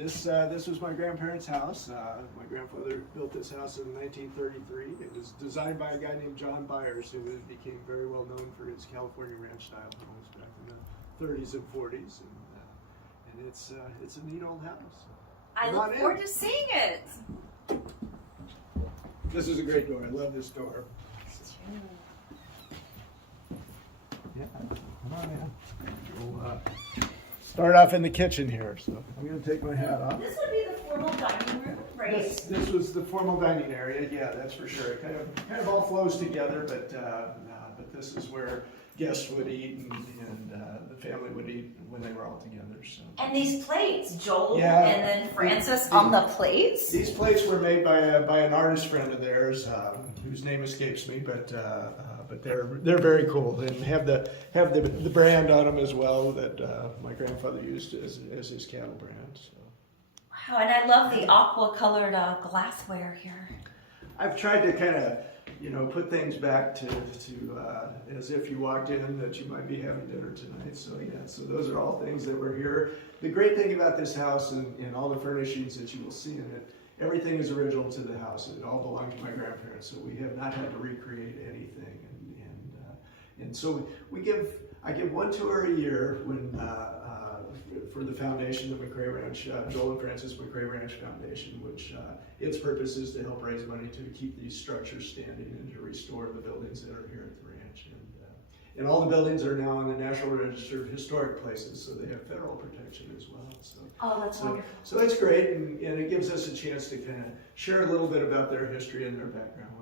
This was my grandparents' house. My grandfather built this house in 1933. It was designed by a guy named John Byers, who became very well known for his California ranch style homes back in the 30s and 40s. And it's a neat old house. I look forward to seeing it. This is a great door. I love this door. Yeah, come on in. We'll start off in the kitchen here. So I'm going to take my hat off. This would be the formal dining room, right? This was the formal dining area. Yeah, that's for sure. It kind of all flows together, but this is where guests would eat and the family would eat when they were all together. So. And these plates, Joel and then Francis on the plates? These plates were made by an artist friend of theirs, whose name escapes me, but they're very cool and have the brand on them as well that my grandfather used as his cattle brand. So. Wow, and I love the aqua colored glassware here. I've tried to kind of put things back to as if you walked in that you might be having dinner tonight. So yeah, so those are all things that were here. The great thing about this house and all the furnishings that you will see in it, everything is original to the house. It all belonged to my grandparents, so we have not had to recreate anything. And so I give one tour a year for the foundation, the McCrea Ranch, Joel and Francis McCrea Ranch Foundation, which its purpose is to help raise money to keep these structures standing and to restore the buildings that are here at the ranch. And all the buildings are now on the National Register of Historic Places, so they have federal protection as well. So, that's wonderful. So it's great, and it gives us a chance to kind of share a little bit about their history and their background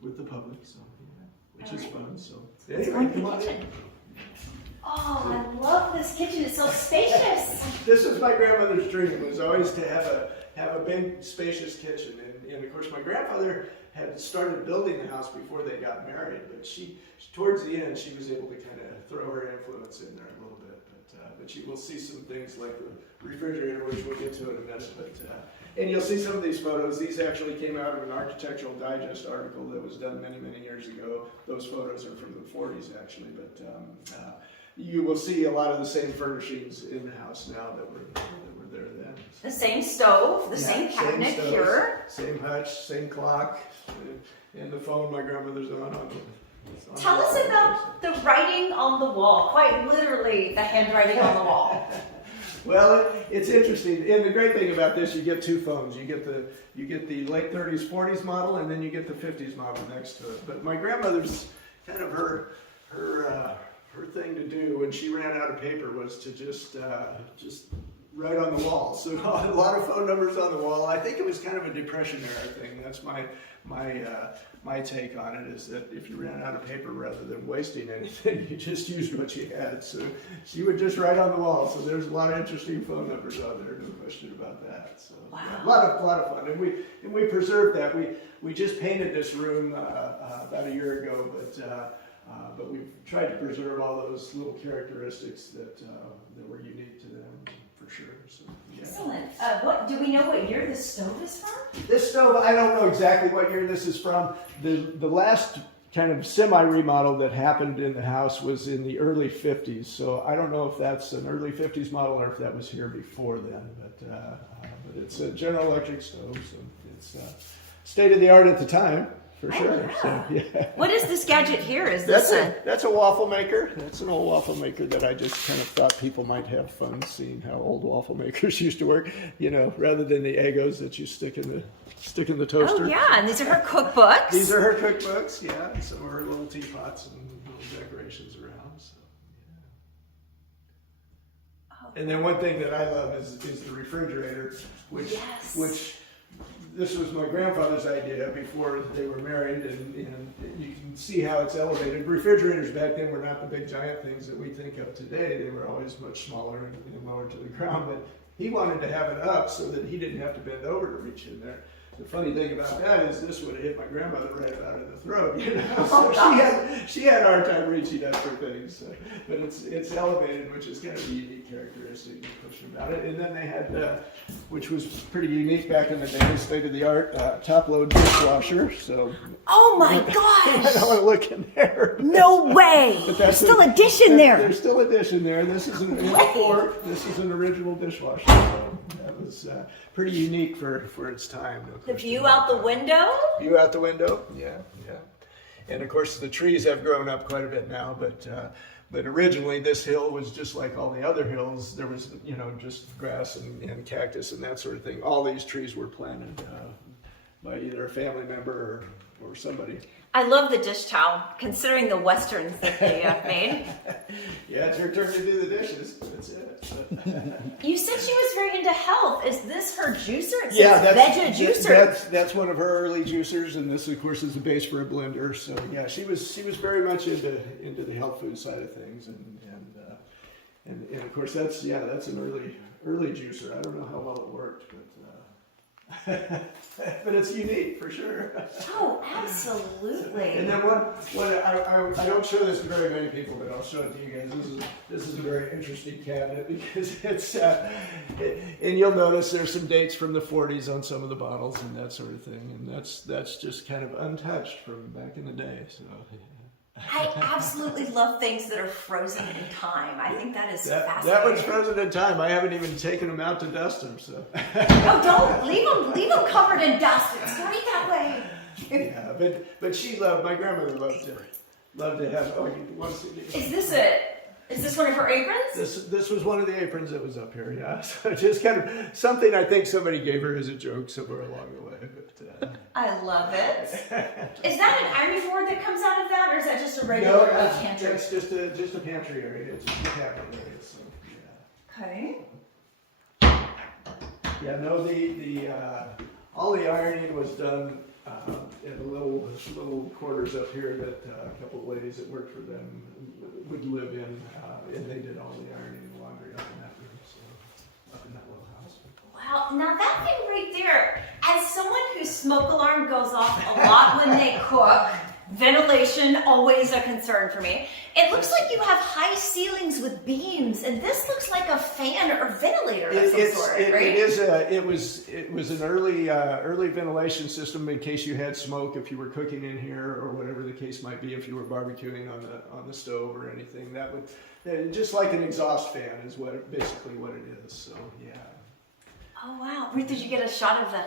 with the public, so yeah, which is fun. So anyway, come on in. Oh, I love this kitchen. It's so spacious. This is my grandmother's dream, was always to have a big, spacious kitchen. And of course, my grandfather had started building the house before they got married, but towards the end, she was able to kind of throw her influence in there a little bit. But you will see some things like the refrigerator, which we'll get to in a minute. And you'll see some of these photos. These actually came out of an Architectural Digest article that was done many, many years ago. Those photos are from the 40s, actually. But you will see a lot of the same furnishings in the house now that were there then. The same stove, the same cabinet here. Same hutch, same clock, and the phone my grandmother's on. Tell us about the writing on the wall, quite literally the handwriting on the wall. Well, it's interesting, and the great thing about this, you get two phones. You get the late 30s, 40s model, and then you get the 50s model next to it. But my grandmother's kind of her thing to do when she ran out of paper was to just write on the wall. So a lot of phone numbers on the wall. I think it was kind of a Depression era thing. That's my take on it, is that if you ran out of paper, rather than wasting anything, you just used what you had. So she would just write on the wall. So there's a lot of interesting phone numbers out there, no question about that. So wow. Yeah, a lot of fun, and we preserved that. We just painted this room about a year ago, but we've tried to preserve all those little characteristics that were unique to them, for sure. So, yeah. Excellent. Do we know what year this stove is from? This stove, I don't know exactly what year this is from. The last kind of semi-remodel that happened in the house was in the early 50s. So I don't know if that's an early 50s model or if that was here before then. But it's a General Electric stove, so it's state of the art at the time. For sure. Yeah. So, yeah. What is this gadget here? Is this that's a waffle maker. That's an old waffle maker that I just kind of thought people might have fun seeing how old waffle makers used to work. Rather than the Eggos that you stick in the toaster. Oh yeah, and these are her cookbooks. These are her cookbooks. Yeah, and some of her little teapots and little decorations around. So, yeah. Oh. And then one thing that I love is the refrigerator, which this was my grandfather's idea before they were married, and you can see how it's elevated. Refrigerators back then were not the big giant things that we think of today. They were always much smaller and lower to the ground, but he wanted to have it up so that he didn't have to bend over to reach in there. The funny thing about that is this would have hit my grandmother right about in the throat, So she had a hard time reaching up for things. So. But it's elevated, which is kind of a unique characteristic and question about it. And then they had which was pretty unique back in the day, state-of-the-art top-load dishwasher. So Oh my I don't gosh! want to look in there. No way! But There's still a dish in there. There's still a dish in there. This is an fork. This is an original dishwasher. So that was pretty unique for its time. No The question view about out the that. window? View out the window. Yeah. And of course, the trees have grown up quite a bit now, but originally this hill was just like all the other hills. There was, just grass and cactus and that sort of thing. All these trees were planted by either a family member or somebody. I love the dish towel, considering the westerns that they made. Yeah, it's your turn to do the dishes. That's it. You said she was very into health. Is this her juicer? It says Yeah, veggie juicer. that's one of her early juicers, and this, of course, is the base for a blender. So yeah, she was very much into the health food side of things, and of course that's an early juicer. I don't know how well it worked, but but it's unique for sure. Oh, absolutely. And then one I don't show this to very many people, but I'll show it to you guys. This is a very interesting cabinet because it's and you'll notice there's some dates from the 40s on some of the bottles and that sort of thing, and that's just kind of untouched from back in the day. So I absolutely love things that are frozen in time. I think that is fascinating. that one's frozen in time. I haven't even taken them out to dust them. So Oh, don't leave them covered in dust. It's great that way. yeah, but she loved. My grandmother loved to have. Oh, you want to see? Is this it? Is this one of her aprons? This was one of the aprons that was up here, yeah. So just kind of something I think somebody gave her as a joke somewhere along the way. But I love it. Is that an ironing board that comes out of that, or is that just a regular pantry? It's just a pantry area. It's just a pantry area. So yeah. Okay. Yeah, no, all the ironing was done in the little quarters up here that a couple of ladies that worked for them would live in, and they did all the ironing and laundry up in that room, so up in that little house. Wow, now that thing right there, as someone whose smoke alarm goes off a lot when they cook, ventilation always a concern for me. It looks like you have high ceilings with beams, and this looks like a fan or ventilator of some sort, right? It was an early ventilation system in case you had smoke if you were cooking in here or whatever the case might be. If you were barbecuing on the stove or anything, that would just like an exhaust fan is basically what it is. So yeah. Oh wow, Ruth, did you get a shot of the?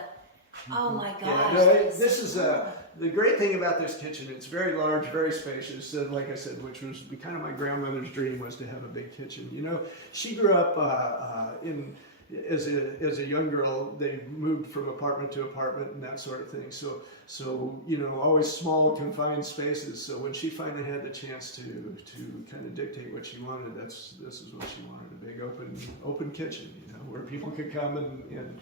Oh my gosh. Yeah, no, this is the great thing about this kitchen. It's very large, very spacious, and like I said, which was kind of my grandmother's dream was to have a big kitchen. She grew up as a young girl. They moved from apartment to apartment and that sort of thing. So always small, confined spaces. So when she finally had the chance to kind of dictate what she wanted, this is what she wanted: a big open kitchen, where people could come and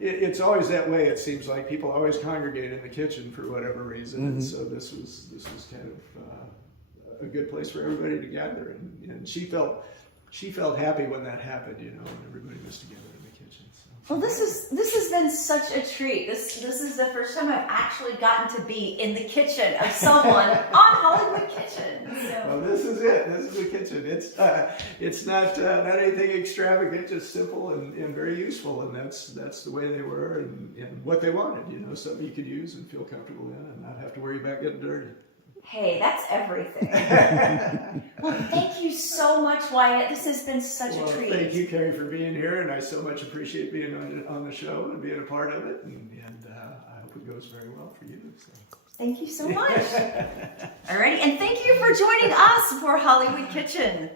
it's always that way. It seems like people always congregate in the kitchen for whatever reason, and so this was kind of a good place for everybody to gather, and she felt happy when that happened, when everybody was together in the kitchen. So. Well, this has been such a treat. This is the first time I've actually gotten to be in the kitchen of someone on Hollywood Kitchen. So. Well, this is it. This is the kitchen. It's not anything extravagant, just simple and very useful, and that's the way they were and what they wanted. Something you could use and feel comfortable in, and not have to worry about getting dirty. Hey, that's everything. Well, thank you so much, Wyatt. This has been such a treat. Thank you, Carrie, for being here, and I so much appreciate being on the show and being a part of it, and I hope it goes very well for you. So. Thank you so much. Alrighty, and thank you for joining us for Hollywood Kitchen.